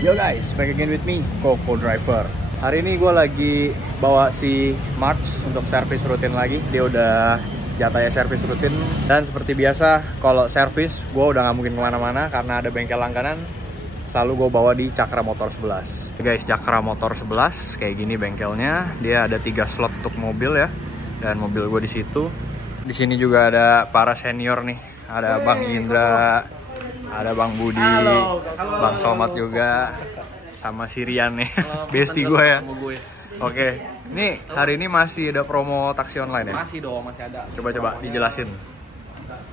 Yo guys, back again with me, Koko Driver. Hari ini gue lagi bawa si March untuk servis rutin lagi. Dia udah jatahnya servis rutin. Dan seperti biasa, kalau servis gue udah gak mungkin kemana-mana karena ada bengkel langganan. Selalu gue bawa di Cakra Motor 11. Guys, Cakra Motor 11 kayak gini bengkelnya. Dia ada 3 slot untuk mobil ya. Dan mobil gue di situ. Di sini juga ada para senior nih. Ada Bang Indra, ada Bang Budi, Bang Somad juga, sama Sirian nih, bestie gue ya. Oke, ini hari ini masih ada promo taksi online ya? Masih dong, masih ada. Coba-coba dijelasin.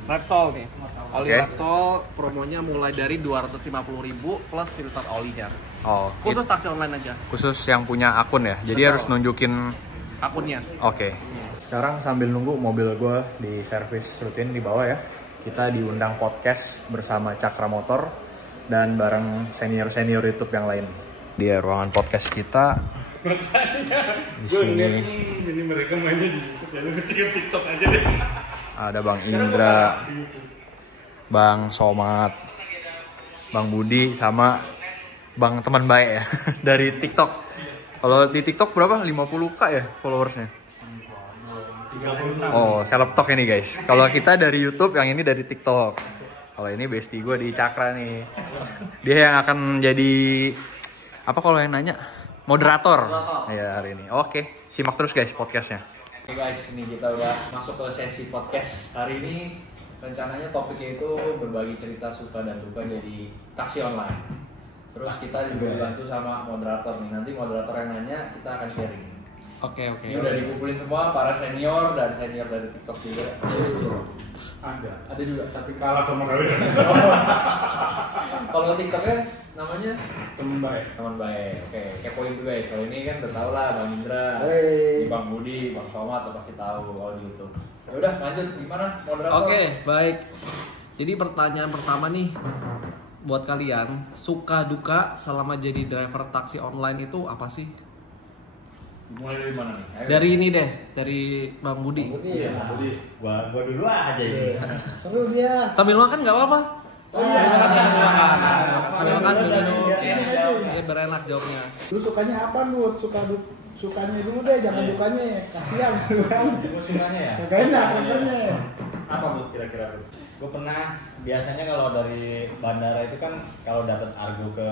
Repsol nih, oli Oke. Repsol promonya mulai dari 250.000 plus filter olinya. Oh, Khusus taksi online aja, khusus yang punya akun ya? Jadi Betul. harus nunjukin. akunnya. Oke. Sekarang sambil nunggu mobil gue di servis rutin di bawah ya, kita diundang podcast bersama Cakra Motor dan bareng senior-senior YouTube yang lain. Di ruangan podcast kita. Di sini Ini mereka mainnya di YouTube ya, lu ke TikTok aja deh. ada Bang Indra, Bang Somad, Bang Budi, sama Bang teman baik ya dari TikTok. Kalau di TikTok berapa? 50k ya followersnya? 36. Oh, seleb talk ini guys. Kalau kita dari YouTube, yang ini dari TikTok. Kalau ini bestie gue di Cakra nih. Dia yang akan jadi apa kalau yang nanya? Moderator. Ya hari ini. Oke, simak terus guys podcastnya. Oke guys, ini kita udah masuk ke sesi podcast. Hari ini rencananya topiknya itu berbagi cerita suka dan duka jadi taksi online. Terus kita juga dibantu sama moderator nih. Nanti moderator yang nanya, kita akan sharing. Oke. Ini udah dikumpulin semua para senior dan senior dari TikTok juga. Ada juga. Tapi kalah sama kalian. Kalau TikToknya namanya Temen baik. teman baik. Oke, kepoin juga guys. Kalau ini kan udah tau lah Bang Indra, Bang Budi, Bang Somad pasti tahu kalau di YouTube. Ya udah lanjut, gimana moderator? Oke, baik. Jadi pertanyaan pertama nih buat kalian, suka duka selama jadi driver taksi online itu apa sih? Mulai dari mana nih? Ayo. Dari ini deh, dari Bang Budi. Iya, jadi gua dulu aja ini. Seru dia. Sambil makan nggak apa-apa? Oh iya. Sambil makan minum. Iya. Ya berenak jawabnya. Lu sukanya apa lu? Sukanya dulu deh, jangan dukanya ya. Kasihan lu kan. Gue sukanya ya. Gak enak makanya. Apa buat kira-kira tuh? Gue pernah biasanya kalau dari bandara itu kan kalau dapat argo ke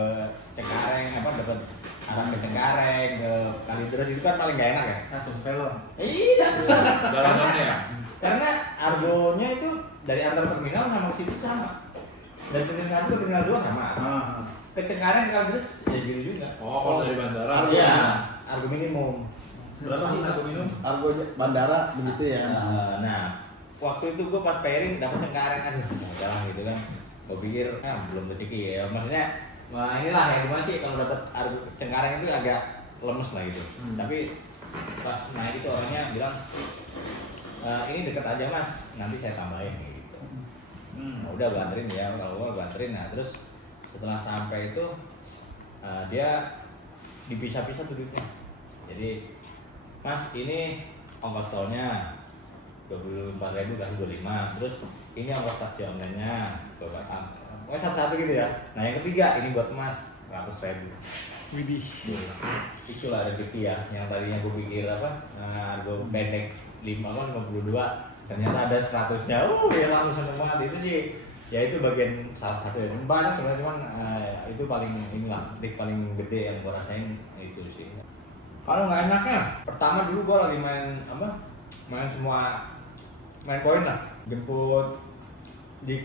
Cengkareng dapat arah ke Cengkareng ke Kalideres itu kan paling gak enak ya. Langsung film. Iya. Jalanannya ya. Karena argonya itu dari antar terminal sama situ sama. Dan terminal 1 ke terminal 2 sama. Ke Cengkareng ke Kalideres ya gitu juga. Oh, kalau dari bandara. Iya, argo minimum. Berapa sih satu minum? Argo bandara begitu ya. Nah, waktu itu gue pas pairing dapet Cengkareng kan jalan gitu kan. Gue pikir belum rezeki ya. Maksudnya wah inilah yang gimana sih kalau dapet argo Cengkareng itu agak lemes lah gitu. Tapi pas naik itu orangnya bilang ini deket aja mas, nanti saya tambahin gitu. Nah, udah gue anterin ya, kalau gue anterin. Nah terus setelah sampai itu dia dipisah-pisah tuh duitnya. Jadi mas ini ongkos tolnya 24.000 kasih 25, terus ini ongkos taksi online-nya pokoknya satu-satu gitu ya. Nah yang ketiga ini buat mas 100.000. Widih. Itulah rezeki ya, yang tadinya gue pikir gue pendek 52 ternyata ada 100-nya. Ya langsung seneng banget. Itu sih ya itu bagian salah satu ya. Banyak sebenarnya, cuman itu paling inilah trik paling gede yang gue rasain itu sih. Kalau nggak enaknya, pertama dulu gue lagi main poin lah, jemput di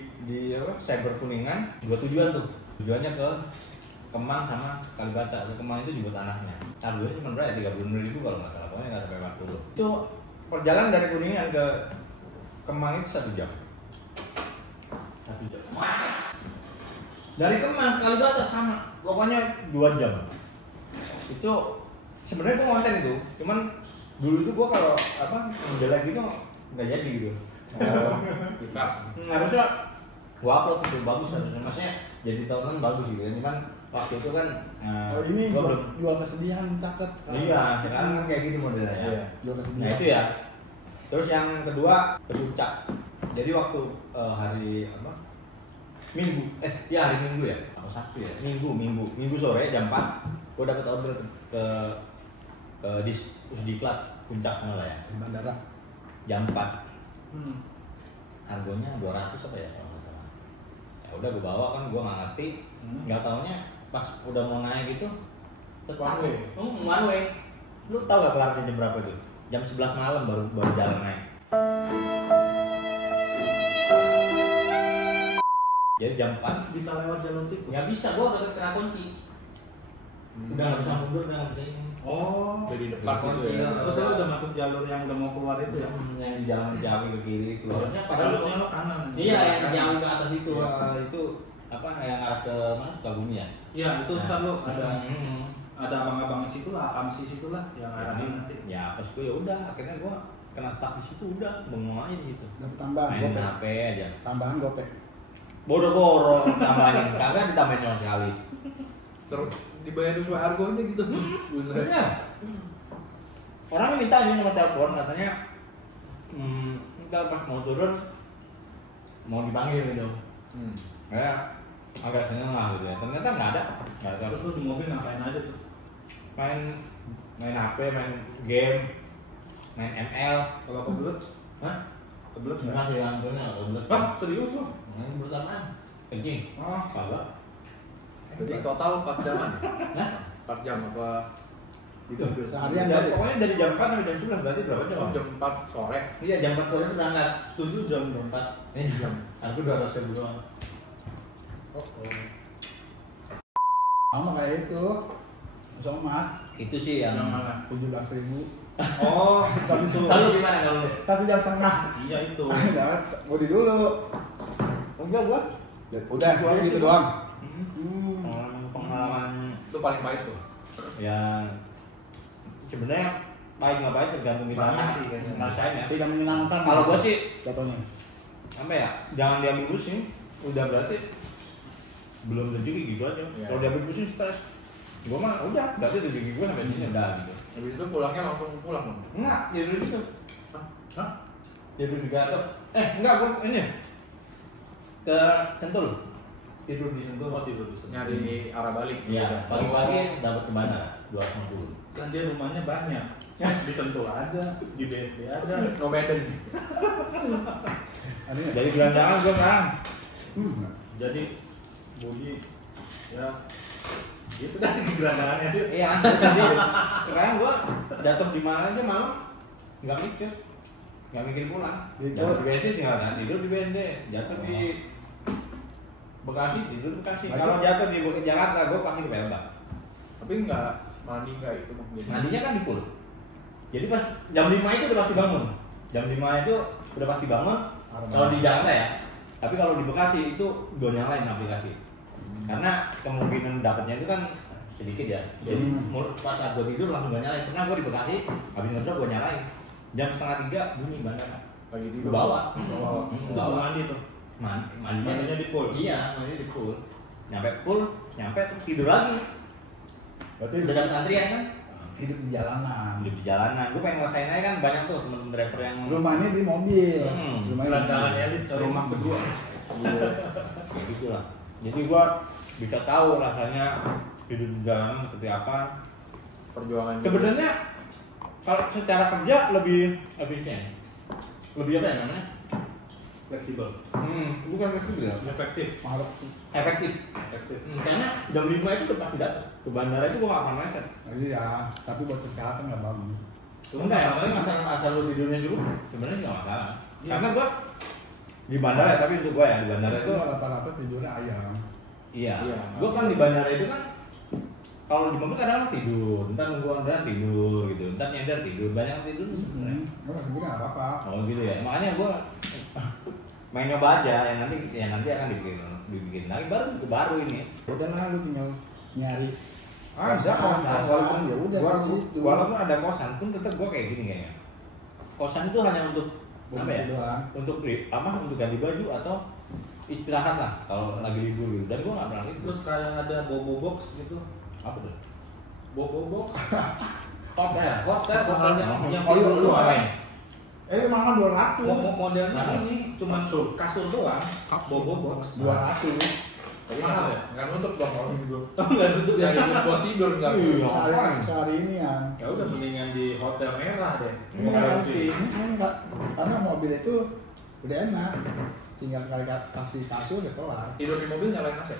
cyber Kuningan, 2 tujuan tuh. Tujuannya ke Kemang sama Kalibata. Ke Kemang itu jemput anaknya. Harganya cuma berapa ya? 30.000 kalau nggak salah, pokoknya nggak sampai 40. Itu perjalanan dari Kuningan ke Kemang itu 1 jam. 1 jam. Dari Kemang ke Kalibata sama, pokoknya 2 jam. Itu sebenarnya gue konten itu, cuman dulu itu gue kalau ngejelek gitu nggak jadi gitu. Harusnya gue upload itu bagus harusnya, maksudnya jadi tahunan bagus gitu. Cuman waktu itu kan Ini gua belum. jual kesedihan takut. Iya, sekarang kan kayak gitu modelnya. Iya, jual Nah kesedihan. itu ya. Terus yang kedua ke puncak. Jadi waktu hari Minggu, hari Minggu ya. Sabtu ya? Minggu sore jam 4 gue dapet order ke Diklat Puncak sana lah ya. Di bandara. Jam 4. Harganya 200 apa ya kalau nggak salah. Ya udah gue bawa kan, gue nggak ngerti. Nggak taunya pas udah mau naik itu One way. One way. Lu tau gak kelarnya jam berapa itu? Jam 11 malam baru jalan naik. Jadi jam 4 Bisa lewat jalur tikus. nggak bisa, gue udah kena kunci. Udah nggak bisa mundur, udah nggak bisa ini. Oh. Jadi depan gitu ya. Terus lu udah masuk jalur yang udah mau keluar itu ya? Yang di jalan jauh ke kiri itu. Harusnya lo kanan. Iya, yang jauh ke atas itu. Itu apa yang arah ke mana? Sukabumi ya? Iya, itu Nah. ntar lo ada abang-abang di situ lah, akamsi situ lah yang arahin nanti. Ya pas gue ya udah, akhirnya gue kena stuck di situ udah, bengong aja di situ. Dapat tambahan Main gopek. HP aja. Tambahan gopek. Boro-boro tambahin, kagak ditambahin sama sekali. Terus dibayar sesuai argonya gitu. Buset. Ya. Orangnya minta aja nomor telepon, katanya ntar pas mau turun mau dipanggil gitu. Kayak agak seneng lah gitu ya. Ternyata nggak ada. Terus lu di mobil ngapain aja tuh? Main HP, main game, main ML. Kalau kebelet? Hah? Kebelet nggak? Masih yang punya kebelet. Hah? Serius lo? Main kebelet apaan? Kencing. Ah, Kagak. Jadi total 4 jaman. Hah? 4 jam apa? Seharian Ya, tadi. pokoknya dari jam 4 sampai jam 9 berarti berapa jam? Jam 4 sore. Iya, jam 4 sore berangkat. 7 jam 4. Jam. Aku 200.000 doang. Sama kayak itu. Somat Itu sih yang mana? 17.000. Oh, tadi tuh. Selalu gimana kalau lu? 1,5 jam. Iya itu. Bodi dulu. Enggak gua. Udah, gitu doang. Pengalaman Itu paling baik tuh. ya sebenarnya baik nggak baik tergantung kita Banyak sih kayaknya. ngerasain ya. Tidak menyenangkan. Kalau gua sih jatuhnya. apa ya? Jangan diambil pusing. Udah berarti belum rezeki gitu aja. Kalau diambil pusing stres. Gua mah udah, berarti rezeki gua sampai sini udah gitu. Habis itu pulangnya langsung pulang dong. Enggak, jadi gitu. Hah? Tidur di Gatot. Enggak, gua ini ke Sentul. Tidur di Sentul. Oh, tidur di sana. Nyari arah balik. Iya, pagi-pagi dapat ke mana? 250. Kan dia rumahnya banyak. Di Sentul ada, di BSD ada. Nomaden. Ada nggak? Jadi gelandangan gua kan. Jadi Budi ya itu dah gelandangannya dia. Iya, jadi sekarang gua jatuh di mana aja malam nggak mikir pulang. Jatuh di BND tinggal tidur di BND, jatuh di Bekasi tidur di Bekasi. Kalau jatuh di Jakarta gua pasti ke Palembang. Tapi enggak mandi enggak itu mungkin. Mandinya kan di pool. Jadi pas jam 5 itu udah pasti bangun. Jam 5 itu udah pasti bangun. Kalau di Jakarta ya. Tapi kalau di Bekasi itu gue nyalain aplikasi. Karena kemungkinan dapatnya itu kan sedikit ya. Jadi pas saat gue tidur langsung gue nyalain. Pernah gue di Bekasi, habis ngedrop gue nyalain. Jam 2:30 bunyi bandara. Lagi di Gue bawa. Untuk Bawa. mandi tuh. Mandinya di pool. Iya, mandinya di pool. Nyampe terus tidur lagi. Berarti Udah dapet antrian kan? hidup di jalanan. Hidup di jalanan. Gue pengen ngerasain aja kan banyak tuh temen-temen driver yang Rumahnya di mobil. Rumahnya di Gelandangan mobil. elit coy. Rumah kedua. kayak gitu lah. Jadi gua bisa tahu rasanya hidup di jalanan seperti apa. perjuangan. Sebenarnya kalau secara kerja lebih efisien, lebih apa ya namanya? Fleksibel. Bukan fleksibel ya? Efektif. Efektif. Karena jam 5 itu udah pasti datang ke bandara itu gua gak akan macet. Iya, tapi buat kesehatan nggak bagus. Enggak ya, paling asal lu tidurnya dulu sebenarnya nggak masalah. Karena gua di bandara tapi untuk gua ya di bandara Itu itu rata-rata tidurnya ayam. iya. Iya. Gua kan di bandara itu kan kalau di mobil kadang tidur, ntar nunggu orderan tidur gitu, ntar nyender tidur, banyak yang tidur tuh sebenarnya. Nggak masih nggak apa-apa. Oh gitu ya, makanya gua main nyoba aja, yang nanti akan dibikin lagi baru ini. Udah lah, lu tinggal nyari. Ada walaupun ya udah Gua- di situ. walaupun ada kosan pun tetap gua kayak gini kayaknya. Kosan itu hanya untuk apa ya? doang. Untuk untuk ganti baju atau istirahat lah kalau lagi libur gitu. Dan gua nggak pernah libur. Terus kayak ada bobo box gitu. Apa tuh? Bobo box. Hotel. Hotel yang Oh, lu ngapain? Makan 200. modelnya ini cuma kasur doang. Bobo box. 200. Tapi mahal ya? Nggak nutup dong kalau gitu. Nggak nutup ya. Jadi buat tidur nggak Sehari ini ya. Ya udah mendingan di hotel merah deh. Enggak, karena mobil itu udah enak. Tinggal kali kasih kasur udah kelar. Tidur di mobil nyalain AC.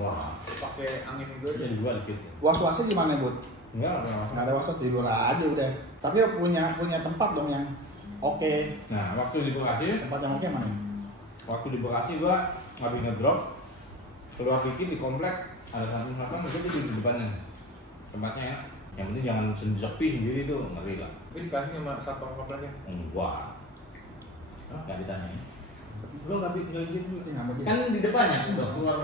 Wah. Pakai angin itu aja. Jadi gua dikit. Was-wasnya gimana, Bud? Enggak. Nggak ada was-was di luar aja udah. Tapi punya tempat dong yang oke. Nah, waktu di Bekasi, Tempat yang oke mana? waktu di Bekasi gua habis ngedrop keluar dikit di komplek ada satu belakang itu di depannya tempatnya ya. Yang penting jangan sepi sendiri tuh, ngeri lah. Tapi dikasih sama satpam kompleknya. Enggak. Nggak ditanya. Lo nggak izin dulu. Kan di depannya udah keluar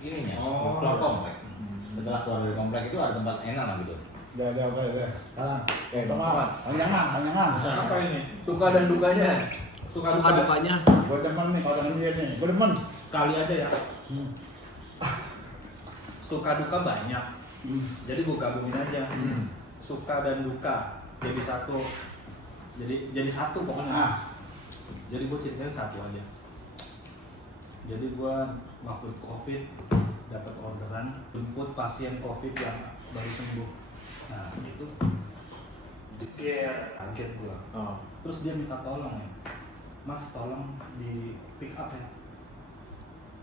ininya, Oh. keluar komplek. Setelah keluar dari komplek itu ada tempat enak lah gitu. Udah. Sekarang. Teman, panjangan. Apa ini? Suka dan dukanya. Suka dukanya. Gue demen nih kalau dengan dia nih. Gue demen. Kali aja ya. Suka duka banyak. Jadi gue gabungin aja. Suka dan duka jadi satu. Jadi satu pokoknya. Ah. Jadi gue ceritanya satu aja. Jadi gue waktu COVID dapat orderan jemput pasien COVID yang baru sembuh. Nah itu dia kaget gue. Oh. Terus dia minta tolong ya, Mas tolong di pick up ya.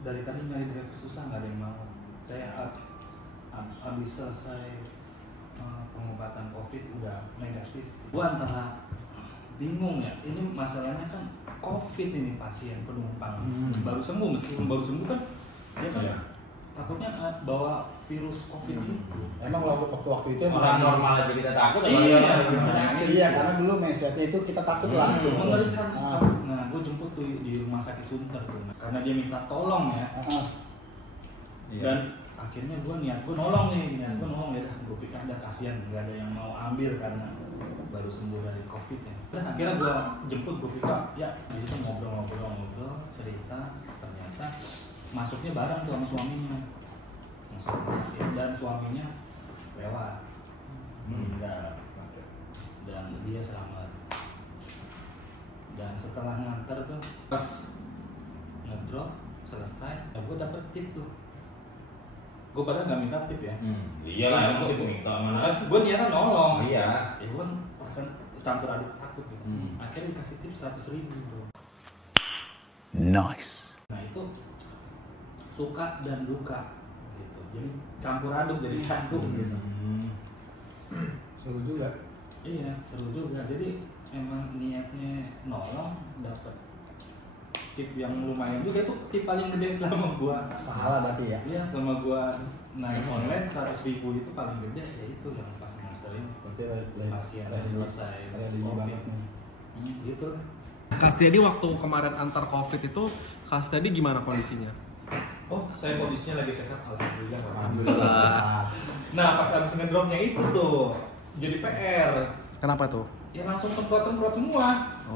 Dari tadi nyari driver susah nggak ada yang mau. Saya habis selesai pengobatan COVID udah negatif. Gue antara bingung ya, ini masalahnya kan COVID ini pasien penumpang baru sembuh, meskipun baru sembuh kan dia kan takutnya bawa virus COVID itu. Emang waktu itu Orang normal aja kita takut. Iya, karena dulu mindsetnya itu kita takut lah. Mengerikan. Ah. Nah, gue jemput tuh di rumah sakit Sunter tuh, karena dia minta tolong ya. Dan akhirnya gue niat gue nolong ya dah, gue pikir ada kasihan nggak ada yang mau ambil karena baru sembuh dari COVID ya. Dan akhirnya gue jemput, gue pikir ya di situ ngobrol cerita, ternyata masuknya bareng tuh sama suaminya, dan suaminya lewat meninggal dan dia selamat. Dan setelah nganter tuh pas ngedrop selesai, ya gue dapet tip tuh. Gue padahal nggak minta tip ya. Iya lah, itu minta mana? Gue niatnya nolong. Iya. Ya gue perasaan campur aduk takut gitu. Akhirnya dikasih tip 100.000 bro. Nice. Nah itu suka dan duka gitu. Jadi campur aduk jadi satu gitu. Seru juga. Iya seru juga. Jadi emang niatnya nolong, dapet tip yang lumayan juga. Itu tip paling gede selama gua Pahala berarti ya. iya selama gua naik online 100.000 itu paling gede ya itu yang pas nganterin pasien yang selesai COVID. Gitu. Kas Dedi waktu kemarin antar COVID itu, Kas Dedi gimana kondisinya? Oh, saya kondisinya lagi sehat, alhamdulillah. Alhamdulillah. Nah, pas abis ngedropnya itu tuh jadi PR. Kenapa tuh? Ya langsung semprot semua.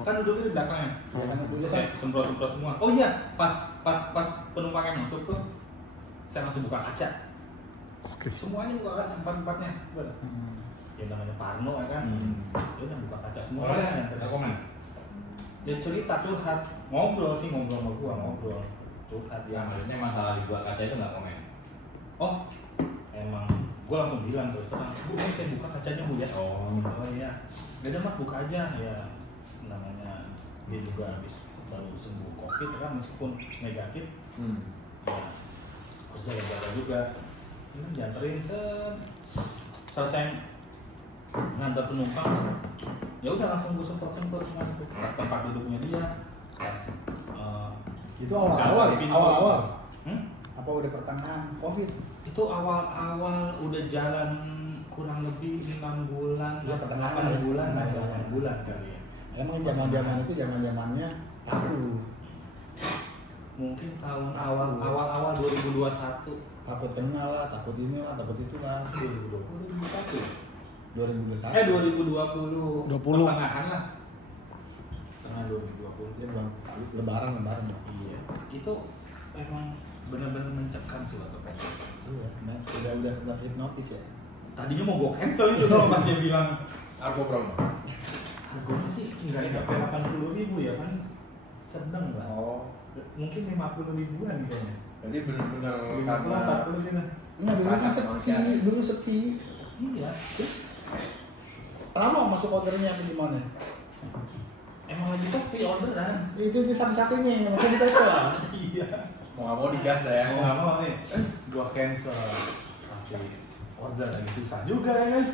Kan duduknya di belakangnya. Saya semprot semua. Oh iya, pas penumpang yang masuk tuh saya langsung buka kaca. Oke. Semuanya buka kaca, empat-empatnya. Ya namanya Parno ya kan. Ya udah buka kaca semua. Ada komen. Dia cerita curhat, ngobrol sama gua, curhat Ya, maksudnya masalah dibuat kaca itu nggak komen. Oh, emang gue langsung bilang terus terang, Bu, saya buka kacanya Bu ya. Oh iya, beda mah buka aja ya. Namanya dia juga habis baru sembuh COVID kan, meskipun negatif. Ya, terus jaga-jaga juga. Ini dianterin selesai ngantar penumpang. Ya udah langsung gue semprot semua itu. Tempat duduknya dia. Itu awal-awal. Apa udah pertengahan COVID? Itu awal-awal udah jalan kurang lebih 6 bulan, Ya, 8 bulan kali ya. Emang zaman-zaman itu zamannya tabu. Mungkin tahun awal 2021. Takut kenal lah, takut ini lah, takut itu lah. 2021. 2020. 20. Pertengahan lah. Tengah 2020. Dia belum lebaran. Iya. Itu emang benar-benar mencekam sih waktu PSBB. Iya, nah, udah terhipnotis ya. Tadinya mau gue cancel itu dong, pas dia bilang Argo berapa? harganya sih nggak nyampe 80.000 ya kan, sedang lah. Oh. Mungkin 50 ribuan kayaknya. Jadi benar-benar 50-40 gitu. Nah, dulu kan sepi. Iya. Terus lama masuk ordernya apa gimana? Emang lagi sepi orderan. Itu satu-satunya yang masih kita jual. Iya. mau nggak mau digas dah ya. Mau nggak mau nih, gua cancel. Tapi order lagi susah juga ya guys.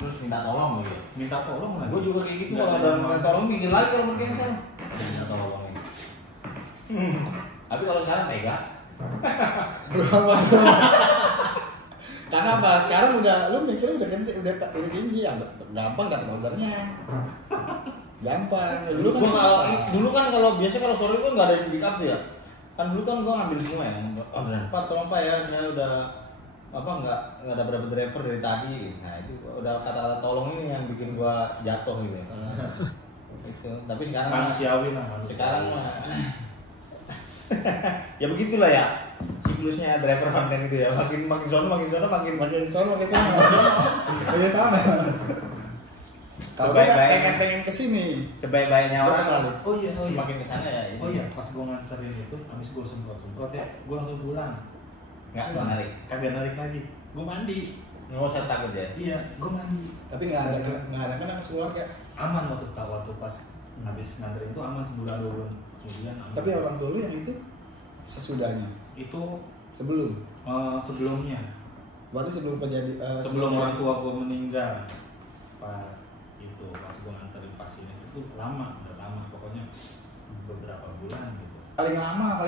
Terus minta tolong gitu. Minta tolong lah. Gue juga kayak gitu kalau ada minta tolong bikin lagi kalau mungkin kan. Minta tolong ini. Tapi kalau sekarang tega. Karena apa? Sekarang lu mikirnya udah tinggi ya, gampang dapat ordernya. Gampang. Dulu kan kalau biasa kalau sore kan nggak ada yang pick up ya. Kan dulu kan gua ngambil semua ya. Orderan Pak, tolong Pak ya, saya udah nggak dapat driver dari tadi. Nah itu udah kata-kata tolong ini yang bikin gua jatuh gitu. Itu. Tapi sekarang manusiawi lah. Sekarang ya begitulah ya siklusnya driver online itu ya, makin sono makin sama. Kalau pengen kesini, sebaik-baiknya orang lalu. Oh iya. Semakin kesana ya. Oh iya, pas gua nganterin itu, habis gua semprot ya, gua langsung pulang. Nggak narik. Kagak narik lagi. Gua mandi. Nggak usah takut ya. Iya, gua mandi. tapi nggak ada kan keluarga. Aman waktu pas habis nganterin itu aman sebulan 2 bulan kemudian aman. Tapi orang dulu yang itu sesudahnya, itu sebelumnya. Berarti sebelum sebelum orang tua gua meninggal. Pas gua nganterin vaksin itu udah lama pokoknya beberapa bulan gitu. Paling lama.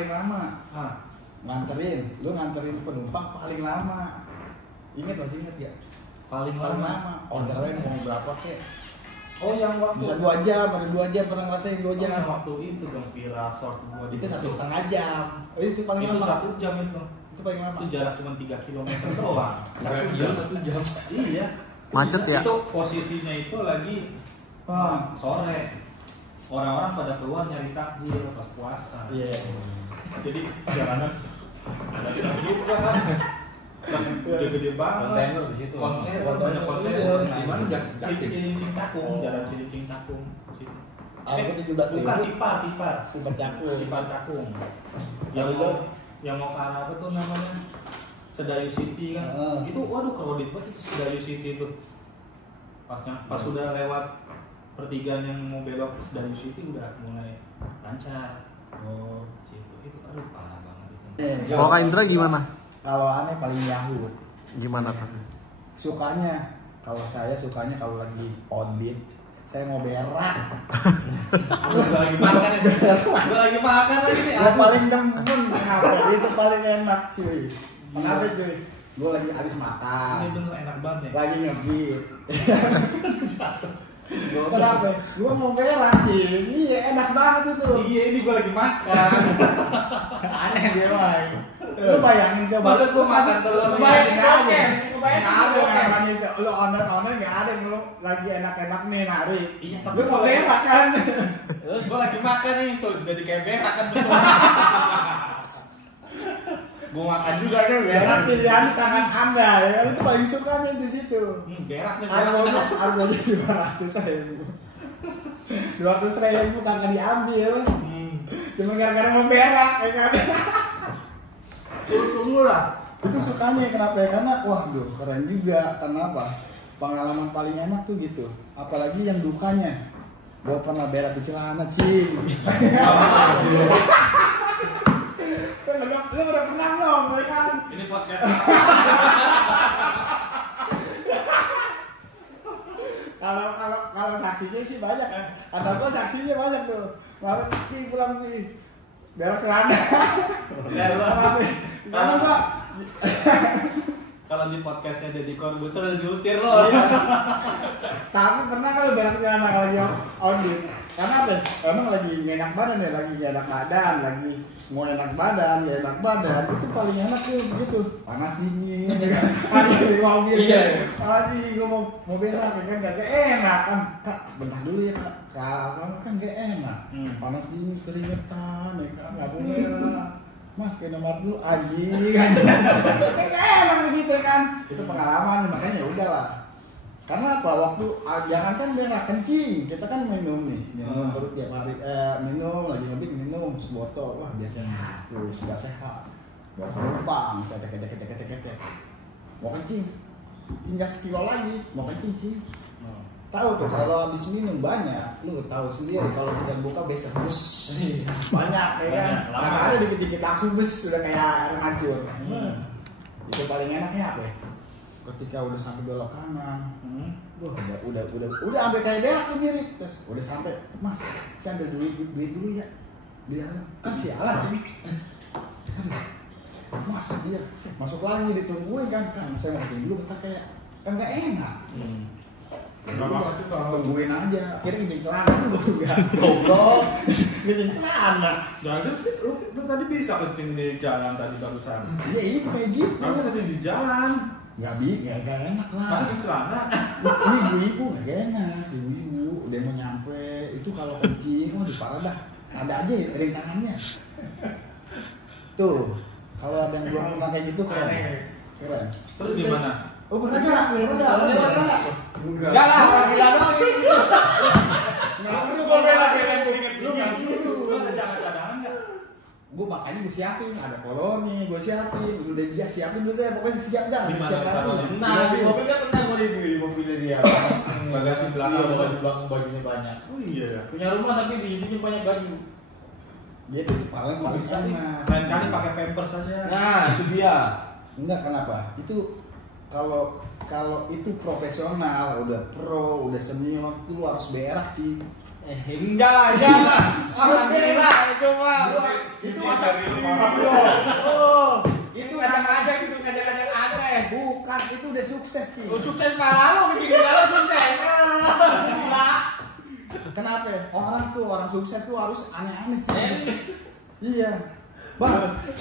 Ah, Lu nganterin penumpang paling lama. Masih inget ya? paling lama. Ordernya mau berapa kek? Oh yang waktu Bisa 2 jam, ada 2 jam pernah ngerasain 2 jam. yang waktu itu dong viral short gua Itu 1,5 jam. Oh itu paling itu lama. 1 jam itu. Itu paling lama. Itu jarak cuma 3 km doang. 1 jam. Iya. Macet ya? Itu posisinya itu lagi sore. Orang-orang pada keluar nyari takjil pas puasa. Iya. Jadi jalanan ada tidak juga kan. Gede-gede banget. Kontainer di situ. Banyak kontainer. Di mana udah Cilincing Cakung, jalan Cilincing Cakung. Aku 17.000. Bukan Tipar. Sifat Cakung. Sifat Cakung. Yang mau ke arah apa tuh namanya? Sedayu City kan. Itu waduh crowded banget itu Sedayu City itu. Pas sudah lewat pertigaan yang mau belok ke Sedayu City udah mulai lancar. Oh, situ itu aduh parah banget itu. Kalau Kak Indra gimana? Kalau aneh paling Yahoo. Gimana Kak? Sukanya, kalau saya sukanya kalau lagi on beat, saya mau berak. Gua lagi makan ya. Gua lagi makan lagi. Yang paling demen apa? Itu paling enak cuy. Kenapa cuy? Gue lagi habis makan. Ini bener enak banget ya. Lagi nge-beat. Kenapa? Gue mau berak cuy. Iya enak banget itu. Iya ini gua lagi makan. Aneh dia main. Lu bayangin coba. Maksud gua makan telur. Bayangin aja. Lu online nggak ada yang lu lagi enak-enak nih nari. Iya, tapi lu mau berak kan? Terus gua lagi makan nih tuh jadi kayak berak kan betul. Gua makan juga kan Berak pilihan tangan Anda ya. Itu paling sukanya di situ. Berak nih Harga jadi 200.000. 200.000 kagak diambil. Cuma gara-gara mau berak ya kan. Tunggu lah. Itu sukanya kenapa ya? Karena waduh keren juga. Karena apa? Pengalaman paling enak tuh gitu. Apalagi yang dukanya. Gua pernah berak di celana cing. Lu udah pernah dong, ya kan? Ini podcast. Kalau saksinya sih banyak kan. Ada gua saksinya banyak tuh. Kemarin Ki pulang nih. Berak celana. Kalau gua Kalau di podcastnya Deddy Corbuzier udah diusir lo. tapi pernah kalau berak celana kalau lagi audit. Karena apa? Emang lagi enak badan ya, lagi enak badan, lagi mau enak badan, ya enak badan. Itu paling enak tuh begitu. Panas dingin, ya kan? Di mobil. Iya. Gua mau berak, ya kan gak enak kan? Kak, bentar dulu ya kak. Kak, kan gak enak. Panas dingin, keringetan, ya kan? Gak boleh berak. Mas, kayak nomor dulu, anjing kan? Gak enak begitu kan? Itu pengalaman, makanya udahlah. Karena apa? Waktu jangankan berak, kencing, kita kan minum nih, minum terus tiap hari, minum lagi ngebik minum sebotol, wah biasanya tuh sudah sehat. Bawa penumpang, ketek, mau kencing, tinggal sekilo lagi, mau kencing cing. Tahu tuh kalau habis minum banyak, lu tahu sendiri kalau kita buka besok bus banyak ya kan, nggak ada dikit-dikit langsung bus udah kayak air mancur. Itu paling enaknya apa ya? Ketika udah sampai belok kanan, wah udah sampai kayak berak tuh mirip, terus udah sampai, mas, saya ambil duit dulu ya, di dalam kan sialan sih, mas dia masuk lagi ditungguin kan saya mau kencing dulu bentar kayak kan nggak enak. Tungguin aja, akhirnya kencing celana tuh enggak goblok, kencing celana. Jangan sih, lu tadi bisa kencing di jalan tadi barusan. Iya itu kayak gitu. Harus kencing di jalan. Nggak enak lah. Masa kencing celana? Ini ibu-ibu nggak enak, ibu-ibu udah mau nyampe itu kalau kencing, wah parah dah. Ada aja ya rintangannya. Tuh, kalau ada yang belum pernah kayak gitu keren. Terus gimana? Oh bener udah. Enggak lah, gila doang ini. Ngasih Lu gua bela-belain lu ngasih dulu. Lu ada cadangan enggak? Gue makanya gue siapin, ada kolornya, gue siapin, udah dia siapin dulu deh, pokoknya siap dah, siap lagi. Nah, di mobil kan pernah gue review di mobilnya dia. Bagasi belakang bajunya banyak. Oh iya ya. Punya rumah tapi di sini banyak baju. Dia tuh paling sama. Lain kali pakai pampers aja. Nah, itu dia. Enggak kenapa? Itu kalau itu profesional, udah pro, udah senior, itu lu harus berak sih. Enggak lah, jangan. Alhamdulillah itu mah. Itu dari rumah. Oh, Itu ngajak-ngajak itu ngajak-ngajak aneh. bukan, itu udah sukses sih. Lu sukses malah lu bikin gila lu sukses. Gila. Kenapa? Orang sukses tuh harus aneh-aneh sih. Iya. Bang,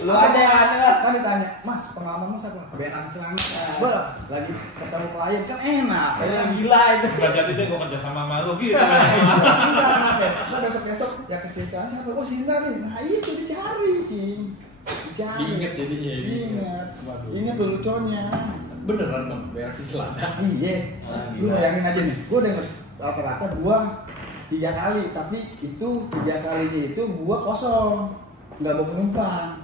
Lu aja yang aneh. kan ditanya, Mas, pengalaman Mas apa? Berak celana. Bang, lagi ketemu klien kan enak. Kayak gila itu. Enggak jadi deh gua kerja sama sama lu gitu. Enggak, nah besok-besok ya kecil siapa? Oh Sinta nih, nah itu dicari, Cing. Dicari. Ingat jadinya ini. Ingat tuh lucunya. Beneran dong, berak di celana. Iya. Lu bayangin aja nih, gua denger rata-rata gua 3 kali, tapi itu 3 kalinya itu gua kosong, nggak bawa penumpang.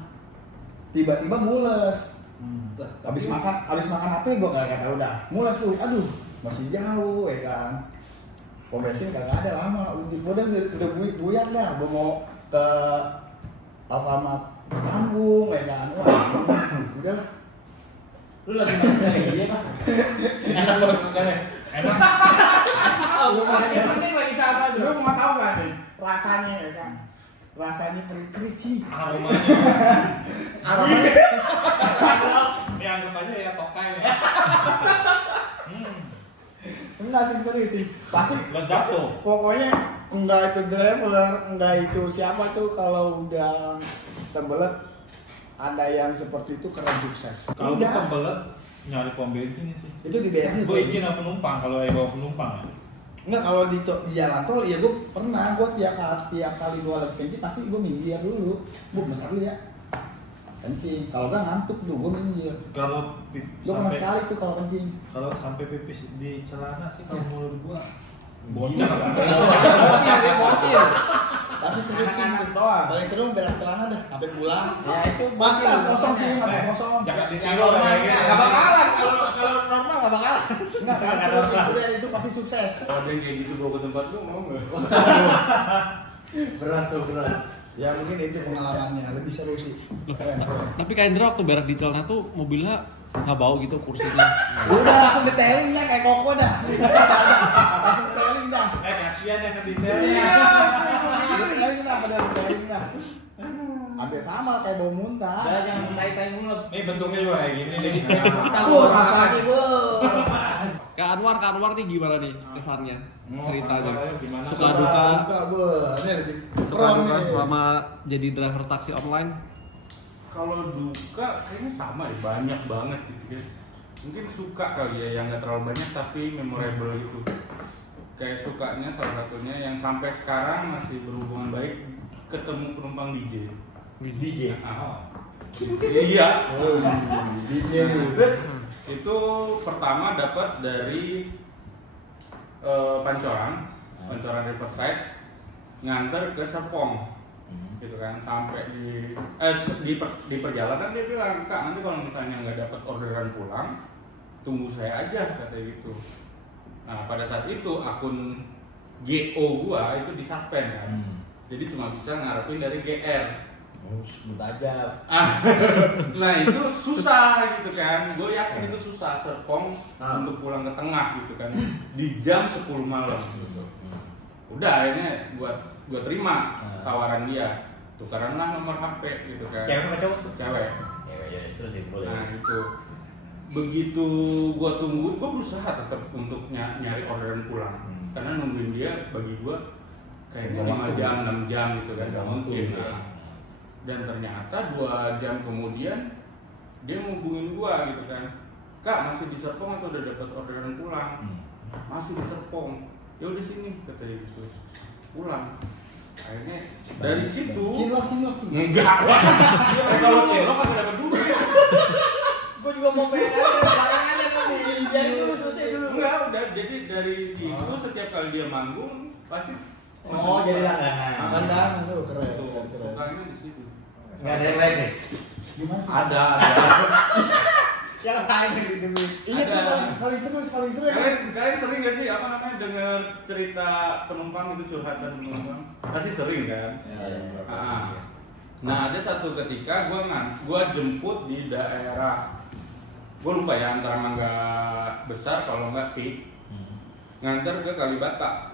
Tiba-tiba mules. Habis makan apa? Gua nggak tahu dah. Mules tuh, aduh masih jauh ya kan. Pom bensin kagak ada lama, udah buyar dah, gua mau ke Alfamart Lambung ya kan. Wah, udah lah. Lu lagi makan dia kan? Enak banget makannya. Emang Lu makan lagi sama tuh. Lu mau tahu kan rasanya ya kan? Rasanya perih-perih sih. aromanya. Aromanya Ya anggap aja ya tokai nih. enggak sih serius sih. Pasti Lezat tuh. pokoknya enggak itu driver, enggak itu siapa tuh kalau udah tembelet ada yang seperti itu keren sukses. Kalau gua Udah. kebelet nyari pom bensin sih. Itu di BNI. Gue izin sama penumpang kalau bawa penumpang. Enggak, kalau di jalan tol ya gue pernah, gue tiap kali gue lagi kencing pasti gue minggir dulu. Bu bentar dulu ya. Kencing. Kalau enggak ngantuk tuh gue minggir. Kalau Gue pernah sekali tuh kalau kencing. kalau sampai pipis di celana sih kalau menurut gua bocor. Nyari mobil. Tapi seru sih. Anak-anak doang. Paling seru berak celana dah sampai pulang. Ya itu Batas kosong sih, batas kosong. Jangan Kalau ditiru nggak bakalan, kalau normal nggak bakalan. Enggak, kalau seru itu pasti sukses. Kalau ada yang kayak gitu bawa ke tempat lu mau nggak? Berat tuh berat. Ya mungkin itu pengalamannya, lebih seru sih. Keren. Tapi Kak Indra waktu berak di celana tuh mobilnya nggak bau gitu kursinya. Udah langsung detailing dah kayak koko dah. Langsung detailing dah. kasihan yang ke detail. Iya. Detailing dah, udah detailing dah. Hampir sama kayak bau muntah. Udah jangan tai-tai mulut. Nih bentuknya juga kayak gini nih. Rasanya Kak Anwar nih gimana nih kesannya? Ceritanya. Gimana? Suka duka. Ini lebih Suka keren duka nih. selama jadi driver taksi online. Kalau duka kayaknya sama ya, banyak banget gitu kan. Mungkin suka kali ya yang nggak terlalu banyak tapi memorable gitu. Kayak sukanya salah satunya yang sampai sekarang masih berhubungan baik, ketemu penumpang DJ. DJ. Iya. DJ nih. Itu pertama dapat dari Pancoran Riverside, nganter ke Serpong, gitu kan. Sampai di perjalanan dia bilang, Kak, nanti kalau misalnya nggak dapat orderan pulang, tunggu saya aja, katanya gitu. Nah pada saat itu akun GO gua itu disuspend kan, jadi cuma bisa ngarepin dari GR. Sebut aja. Nah itu susah gitu kan, gue yakin itu susah Serpong untuk pulang ke tengah gitu kan, di jam 10 malam gitu. Udah akhirnya gue terima tawaran dia, tukaranlah nomor HP gitu kan. Cewek sama cowok? Cewek. Cewek ya, terus ya boleh. Nah itu begitu gue tungguin, gue berusaha tetap untuk nyari orderan pulang, karena nungguin dia bagi gue kayaknya 5 jam 6 jam gitu kan, gak mungkin. Dan ternyata 2 jam kemudian dia ngubungin gua gitu kan, Kak, masih di Serpong atau udah dapat orderan pulang? Masih di Serpong. Ya udah sini, katanya gitu. Pulang. Akhirnya dari situ Cilok. enggak. Kalau cilok kan dapat duit. Gue juga mau pengen aja, belakangan yang jadi dulu, selesai dulu. Enggak, udah jadi dari situ setiap kali dia manggung pasti Jadi langganan. Pandang lu keren. sukanya di situ. Nggak ada yang lain nih? Gimana? Ada. Yang lain yang didengar. Iya tuh paling seru. Kalian sering gak sih apa namanya dengar cerita penumpang itu, curhatan penumpang? Pasti sering kan? Nah ada satu ketika gua jemput di daerah, gua lupa ya, antara Mangga Besar kalau nggak Pik, nganter ke Kalibata.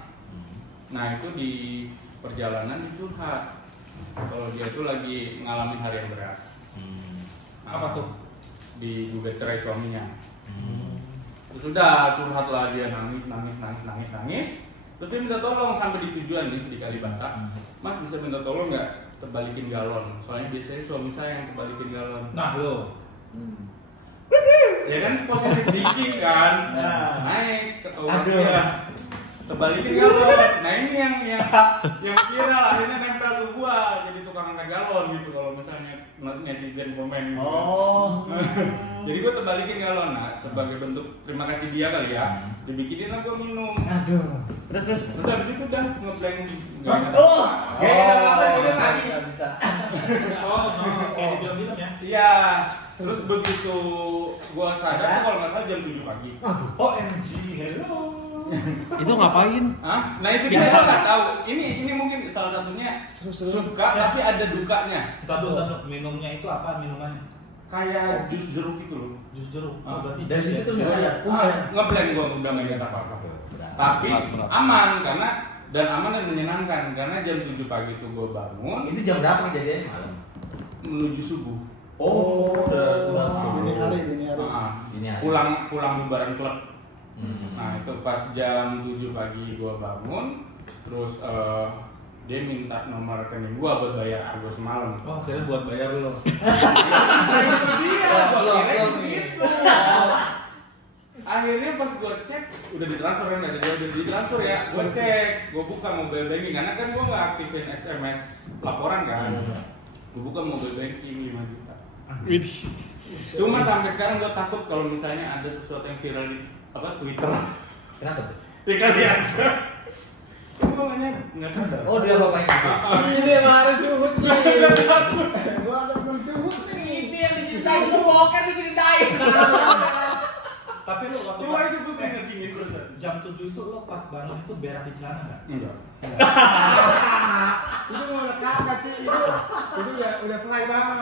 Nah itu di perjalanan curhat kalau dia tuh lagi ngalamin hari yang berat. Apa tuh? Digugat cerai suaminya. Terus udah curhat lah, dia nangis. Terus dia minta tolong sampai di tujuan nih, di Kalibata. Mas bisa minta tolong nggak terbalikin galon? Soalnya biasanya suami saya yang terbalikin galon. Nah lo, Ya kan posisi dikit kan, naik ketahuan dia terbalikin galon. Nah ini yang viral akhirnya nempel ke gua jadi tukang angkat galon gitu kalau misalnya netizen komen gitu. Jadi gua terbalikin galon. Nah sebagai bentuk terima kasih dia kali ya, dibikinin lah gua minum. Terus udah habis itu udah ngeblank. Nggak bisa. kayak di film ya. Iya. Terus begitu gua sadar tuh kalau nggak salah jam 7 pagi. OMG, hello. Itu ngapain? Hah? Nah itu dia nggak tahu. Ini mungkin salah satunya suka tapi ada dukanya. Tadu, minumnya itu apa minumannya? Kayak jus jeruk gitu loh. Jus jeruk. Berarti Dari situ tuh nggak ada. ngeblend gua udah nggak ingat apa-apa. Tapi aman dan menyenangkan karena jam 7 pagi itu gua bangun Itu jam berapa kejadiannya? Malam. menuju subuh. Udah. Dini hari. Pulang bubaran klub. Nah itu pas jam 7 pagi gua bangun, terus dia minta nomor rekening gua buat bayar argo semalam. Oh, kira buat bayar lo. Gitu. Akhirnya pas gua cek udah ditransfer kan, ada dia udah ditransfer ya. Gua cek, gua buka mobile banking karena kan gua nggak aktifin SMS laporan kan. Gua buka mobile banking 5 juta. Cuma sampai sekarang gua takut kalau misalnya ada sesuatu yang viral di Twitter. Kenapa tuh? Tinggal lihat aja. Gua nggak sadar. Oh dia bapaknya gitu. Ini harus suhut nih. Gua ada belum suhut nih. Ini yang diceritain lu bokan diceritain. Tapi lo waktu Cuma itu gua pengen dingin terus. jam 7 itu lo pas bangun itu berak di celana nggak? Enggak. Itu udah kakak sih itu ya udah fly banget.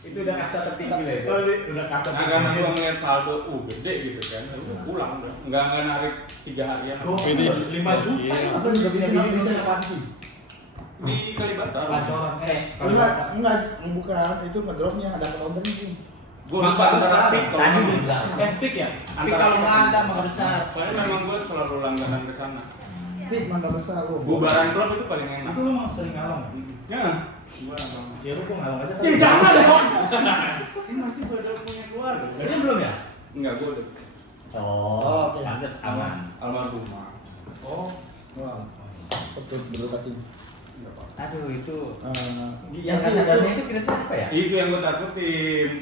Itu udah kasta tertinggi lah itu. Udah kasta Nah, karena gua ngeliat saldo gede gitu kan, udah pulang udah. Nggak narik 3 harian. 5 juta. Apa juga bisa kapan sih? Di Kalibata. Pancoran. Enggak, bukan itu ngedropnya ada order sih. Gua lupa antara Pik kalau Tadi nggak bilang. Pik ya? Tapi kalau nggak ada maka besar. Soalnya memang gua selalu langganan ke sana. Pik manda besar lu. Bubaran klub itu paling enak. Itu lo mau sering ngalong? Ya. Gua ngalong. Ya lo kok ngalong aja kan? Jangan dong. Ini masih pada punya keluarga. Ini belum ya? Enggak, gua udah Oh, pantes aman. almarhumah. Oh. Wah. Betul berarti. Enggak apa-apa. Aduh itu. Tapi Yang sadarnya itu kira-kira apa ya? Itu yang gua takutin.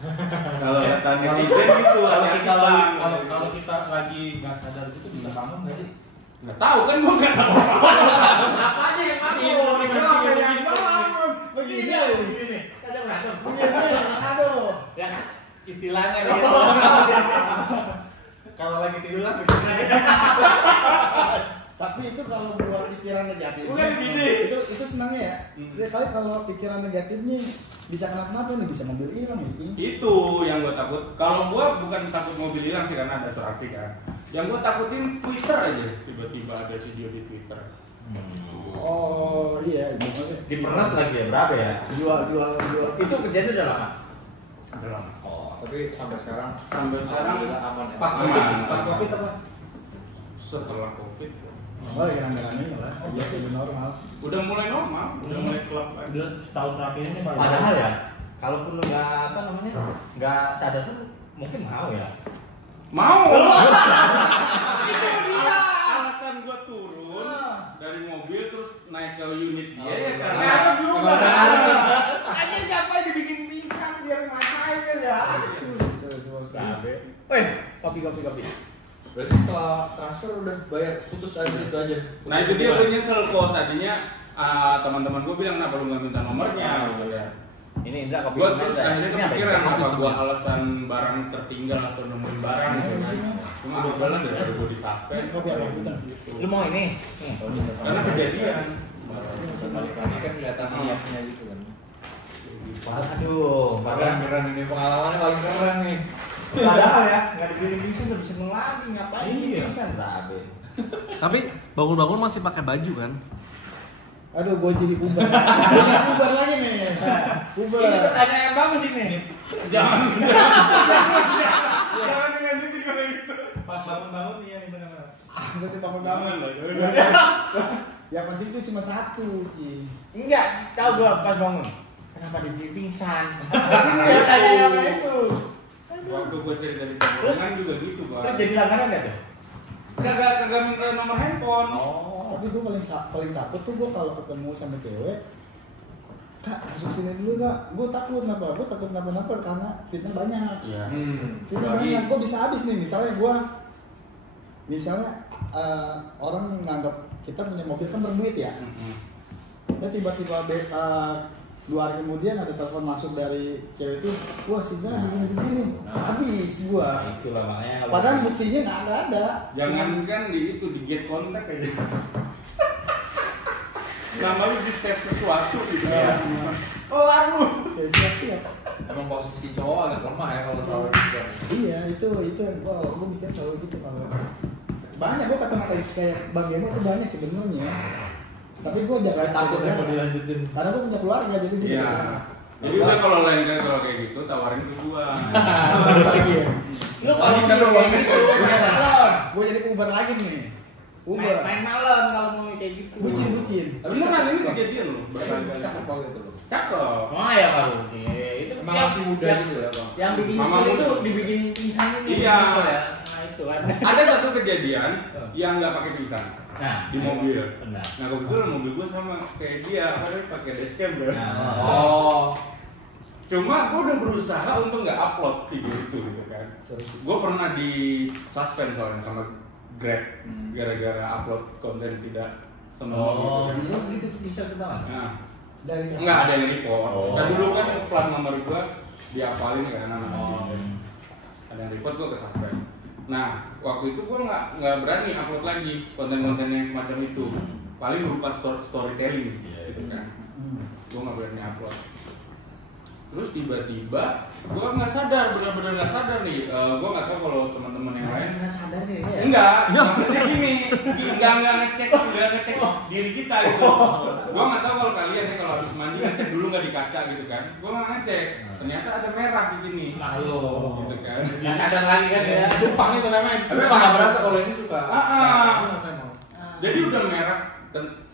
Kalau kata netizen gitu, Kalau kita lagi nggak sadar gitu bisa bangun nggak sih? nggak tahu kan gue nggak tahu. Apa aja yang Begini. Kagak berantem. Begini. Aduh. Ya kan? Istilahnya nih. Kalau lagi tidur lah begini. Tapi itu kalau buat pikiran negatif. Bukan gini. Itu senangnya ya. Dia kali kalau pikiran negatifnya bisa kenapa nih, bisa mobil hilang itu. Itu yang gue takut. Kalau gue bukan takut mobil hilang sih karena ada asuransi kan. Yang gue takutin Twitter aja. Tiba-tiba ada video di Twitter. Oh iya, Diperas lagi ya berapa ya? Jual. Itu kejadian udah lama. Ada lama. Oh, tapi sampai sekarang Alhamdulillah aman ya. Pas COVID apa? Setelah COVID. Oh ya rame-rame lah, iya udah normal. Udah mulai normal, udah mulai klub lagi. Udah setahun terakhir ini malah. Padahal ya, kalaupun lu nggak sadar tuh mungkin mau ya. Mau. Itu dia. Alasan gua turun dari mobil terus naik ke unit dia ya karena Ada juga. aja siapa yang dibikin pingsan biar ngerasain kan ya. Weh, kopi. Berarti setelah transfer udah bayar putus aja itu aja. Nah itu dia gue nyesel kok tadinya teman-teman gue bilang kenapa lu nggak minta nomornya gitu ya. Ini Indra kopi. Gue terus akhirnya kepikiran apa Kopi. gue alasan barang tertinggal atau nemuin barang gitu kan. Cuma gue bilang dari gue di suspend. Kopi apa kita? Lu mau ini? Karena kejadian. Balik lagi kan kelihatan niatnya gitu kan. Aduh, Keren ini pengalamannya paling keren nih. padahal ya nggak dibikin bisa seneng lagi ngapain? Iya. Kan rabe. Tapi bangun-bangun masih pakai baju kan? Aduh, gue jadi bubar. Gue jadi bubar lagi nih. Bubar. Ini pertanyaan bagus ini. Jangan. Jangan dilanjutin kalau gitu. Pas bangun-bangun iya benar-benar. Gue sih bangun-bangun. Ya penting tuh cuma satu, Ci. Enggak, tahu gua pas bangun. Kenapa dibikin pingsan? Ini ya kayak apa itu? Waktu gue cari dari tabungan juga gitu Terus bang. jadi langganan nggak tuh? Kagak minta nomor handphone. Tapi gue paling takut tuh gue kalau ketemu sama cewek, Kak, masuk sini dulu Kak. Gue takut kenapa? Gue takut kenapa karena fitnah banyak. Iya. Fitnah banyak. Gue bisa habis nih. Misalnya orang nganggap kita punya mobil kan berduit ya. Ya tiba-tiba 2 hari kemudian ada telepon masuk dari cewek itu, wah si Bang begini, habis gua. Itulah makanya. Padahal buktinya nggak ada. Jangan kan di get kontak aja. Lama lu di save sesuatu gitu ya. Oh lalu. Ya siap. Emang posisi cowok agak lemah ya kalau soal itu. Iya itu gua mikir selalu gitu kalau banyak gua kata-kata kayak Bang Gemo itu banyak sebenarnya. Tapi gue jaga Takut ya mau dilanjutin. karena gue punya keluarga jadi gue Iya. Jadi udah kalau lain kali kalau kayak gitu tawarin ke gua. Lu kalau udah kayak gitu, gue jadi Uber lagi nih. Uber. main malam kalau mau kayak gitu. Bucin. Beneran ini kejadian loh. Cakep banget itu loh. Cakep. Oh ya baru. Itu Emang masih muda gitu ya bang. Yang bikin Mama nyesel itu muda. dibikin pingsan ini. Iya. Ya. Nah itu kan. Ada satu kejadian yang nggak pakai pingsan Nah di mobil. Benar. Nah kebetulan mobil gua sama kayak dia, karena pakai dashcam kan. Oh. Cuma gue udah berusaha untuk nggak upload video itu gitu kan. Gue pernah di suspend soalnya sama Grab gara-gara upload konten tidak senonoh gitu kan. Itu bisa ketahuan. Nah, Dari nggak ada yang report. Oh. Dan dulu kan plat nomor gue diapalin kan anak-anak. Oh. Ada yang report gue ke suspend. Nah, waktu itu gue nggak berani upload lagi konten-konten yang semacam itu. Paling berupa storytelling gitu kan. Gue nggak berani upload. Terus tiba-tiba gue nggak sadar, benar-benar nggak sadar nih. Gue nggak tahu kalau teman-teman yang lain. Nggak sadar nih ya. Enggak, maksudnya gini, nggak ngecek diri kita gitu. Gue nggak tahu kalau kalian ya kalau habis mandi ngecek dulu nggak di kaca gitu kan. Gue nggak ngecek, ternyata ada merah di sini. Halo. Gitu kan. Nggak sadar lagi kan ya. Cupang itu namanya. Tapi emang nggak berasa kalau ini suka. Memang. Jadi udah merah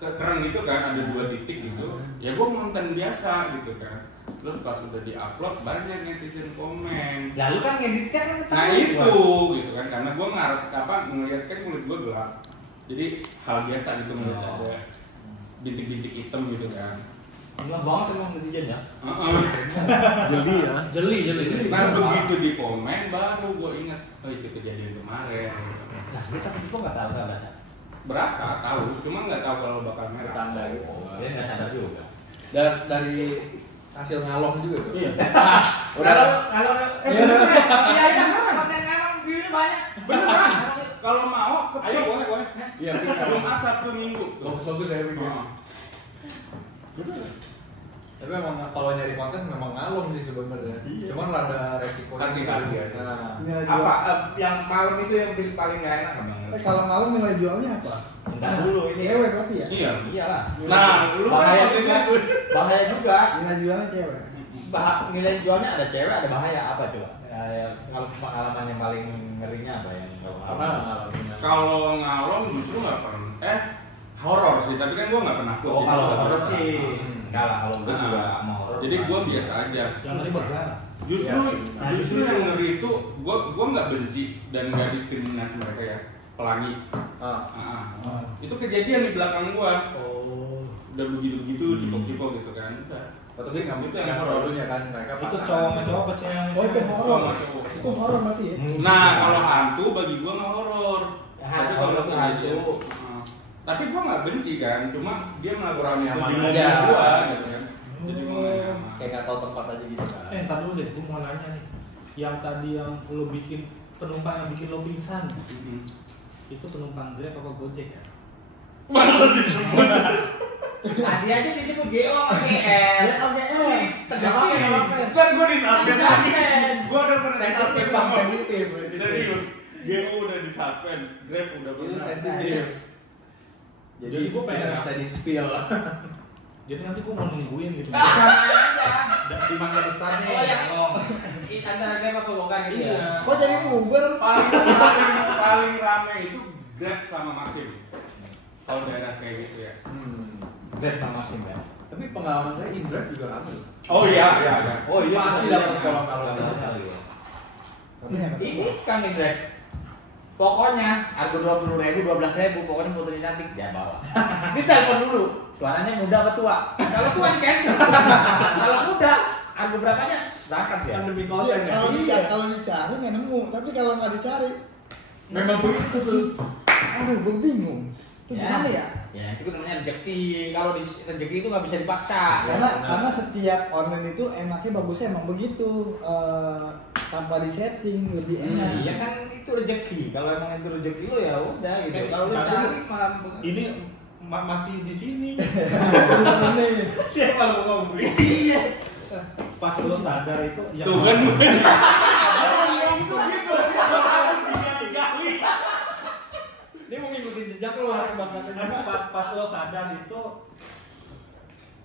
keren gitu kan, ada 2 titik gitu. Ya gue nonton biasa gitu kan. Terus pas udah di-upload banyak netizen komen. Lalu kan ngeditnya kan ketahuan. Nah itu gitu kan, karena gue ngeliat kan kulit gue gelap. Jadi hal biasa gitu ngeliat ada bintik-bintik hitam gitu kan. Enak banget emang netizen ya. Jeli. Kan begitu di komen baru gue inget, oh itu kejadian kemarin. Nah, kita kan itu nggak tahu kan? Berasa tahu, cuma nggak tahu kalau bakal merah. Tanda gitu. Dia nggak sadar juga. Dan dari hasil ngalong juga tuh. Iya. Kalau iya konten ngalong view-nya banyak. Beneran? Kalau mau, Ayo boleh. Iya, Jumat, Sabtu, Minggu. bagus ya bikin. Oh. Tapi memang kalau nyari konten memang ngalong sih sebenarnya. Cuman rada resiko. Hati-hati aja. Nah, Nilai jual. apa yang malam itu yang paling nggak enak emang? Kalau malam nilai jualnya apa? Entar dulu ini. Cewek berarti ya? Iya. Iyalah. Nah, lu kan bahaya waktu juga. itu Bahaya juga. Nilai jualnya cewek. Nilai jualnya ada cewek, ada bahaya apa coba? Kalau pengalaman yang paling ngerinya apa yang kalau ngalong justru nggak pernah. Horor sih, tapi kan gue nggak pernah. Oh, kalau horor sih. Enggak lah, kalau gue juga mau horor. Jadi gue biasa aja. Jangan lagi bersalah. Justru, Nah, justru yang ngeri itu gue nggak benci dan nggak diskriminasi mereka ya. Pelangi. Itu kejadian di belakang gue. Oh. Udah begitu-begitu, cipok-cipok gitu kan. Udah. tapi nggak Itu yang yang horor. dulunya kan mereka Itu pasangan. cowok sama cowok apa cewek sama Oh itu cewek? horor. Cowok. Itu horor berarti ya? Nah, kalau hantu bagi gue nggak horor. Ya, Tapi horor kalau tuh hantu, hantu. tapi gue nggak benci kan, cuma dia melakukan Kurang nyaman lebih aja. dari gue gitu kan. Jadi mau nggak nyaman. kayak nggak tahu tempat aja gitu kan. Ntar dulu deh, gue mau nanya nih. Yang tadi yang lo bikin penumpang yang bikin lo pingsan, itu penumpang Grab apa Gojek ya? Tadi aja disebut GO sama GR. Ya oke. Tegasin. Kan gue disuspend lagi. Tegasin. Gue udah pernah Sensitif bang, sensitif. Serius. GO udah disuspend, Grab udah Itu pernah. sensitif. Jadi gue pengen bisa di spill. Jadi nanti gue mau nungguin gitu. Sama aja. Dan di mangga besar nih, Oh, ya. tolong. Antara Grab apa Gokar gitu ya? Iya. Kok jadi Uber? paling rame itu Grab sama Maxim. Kalau daerah kayak gitu ya. Grab sama Maxim ya. Tapi pengalaman saya Indra juga rame loh. Oh iya. Oh iya Pasti dapat kolom-kolom. Ini Kang Grab. Pokoknya harga 20.000, 12.000, pokoknya fotonya cantik dia bawa. Ditelepon dulu. Suaranya muda apa tua? Kalau tua di cancel. Kalau muda, harga berapanya? Zakat ya. Kan demi Iya, konten ya. kalau dicari nggak nemu, tapi kalau nggak dicari, memang begitu tuh. Aduh, gue bingung. Itu gimana ya? Ya itu namanya rezeki. Kalau rezeki itu nggak bisa dipaksa. Karena setiap online itu enaknya bagusnya emang begitu, tanpa disetting lebih enak. Iya kan itu rezeki. Kalau emang itu rezeki lo ya udah gitu. Eh, Kalau lu tapi cari malah Ini masih di sini. Terus aneh. dia malah ngomong. Iya. Pas lo sadar itu yang Tuh kan. Dia mau ngikutin jejak lo hari pas lo sadar itu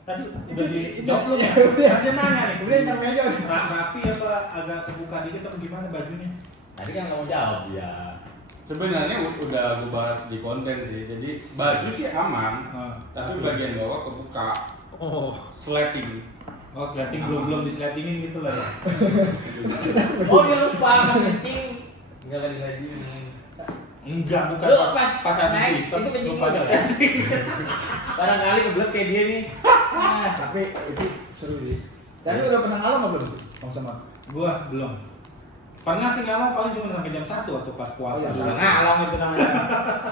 tadi udah Itu dijawab belum ya? dia nanya nih, kemudian intermezzo nih. Rapi apa agak kebuka dikit atau gimana bajunya? Tadi kan nggak mau jawab dia. Sebenarnya udah gue bahas di konten sih. Jadi baju sih aman, tapi bagian bawah kebuka. Oh, Slating. Oh, sleting belum disletingin gitu lah ya. Oh dia lupa pas kencing. enggak lagi ini. Enggak, bukan Lu pas naik habis itu kencing lupa juga. aja. Barangkali kebelet kayak dia nih. Tapi itu seru sih. Tapi udah pernah ngalami apa belum? Bang Samad? Gua belum. Pernah sih ngalong paling cuma sampai jam 1 waktu pas puasa. Oh, iya. Ngalong itu namanya.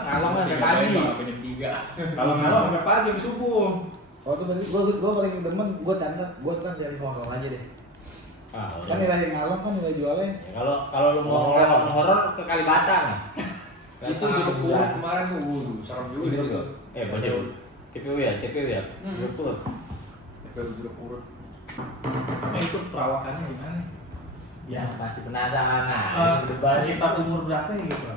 Ngalong sampai pagi. Kalau ngalong sampai pagi sampai subuh. Oh itu berarti gue paling demen, gue kan dari horor aja deh. Kan nilai ngalong kan nilai jualnya. Ya, kalau lu mau horor ke Kalibata. Itu jeruk purut kemarin tuh, serem juga itu. Banyak TPW ya. Jeruk purut. Jeruk purut. Itu perawakannya gimana? Ya masih penasaran. Sekitar umur berapa ya gitu?